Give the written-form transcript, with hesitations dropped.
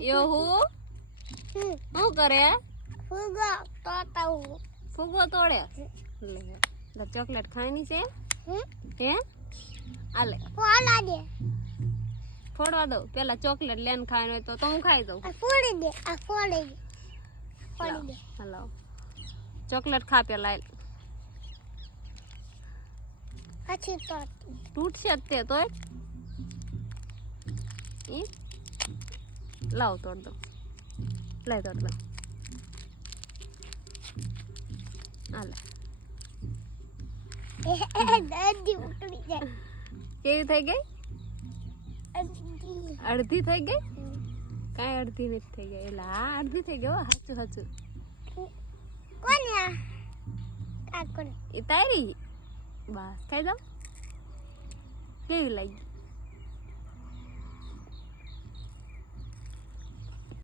યો હું શું કરે ફુગો ફુગો તોડે લે ચોકલેટ ખાવાની છે હે આલે ફોડવા દઉં પેલા ચોકલેટ લેન ખાવાનું હોય તો હું ખાઈ દઉં ફોડી દે હલો ચોકલેટ ખા પેલા પછી તૂટશે જ તે તોય લાવ તોડ દો લાય તોડ દો હાલે દાદી ઉકળી જાય કેવી થઈ ગઈ અડધી થઈ ગઈ કાંઈ અડધી નથી થઈ ગઈ એટલે હા અડધી થઈ ગઈ સાચું સાચું કોને આ કોને એ તારી બસ ખાઈ દો કેવી લાગી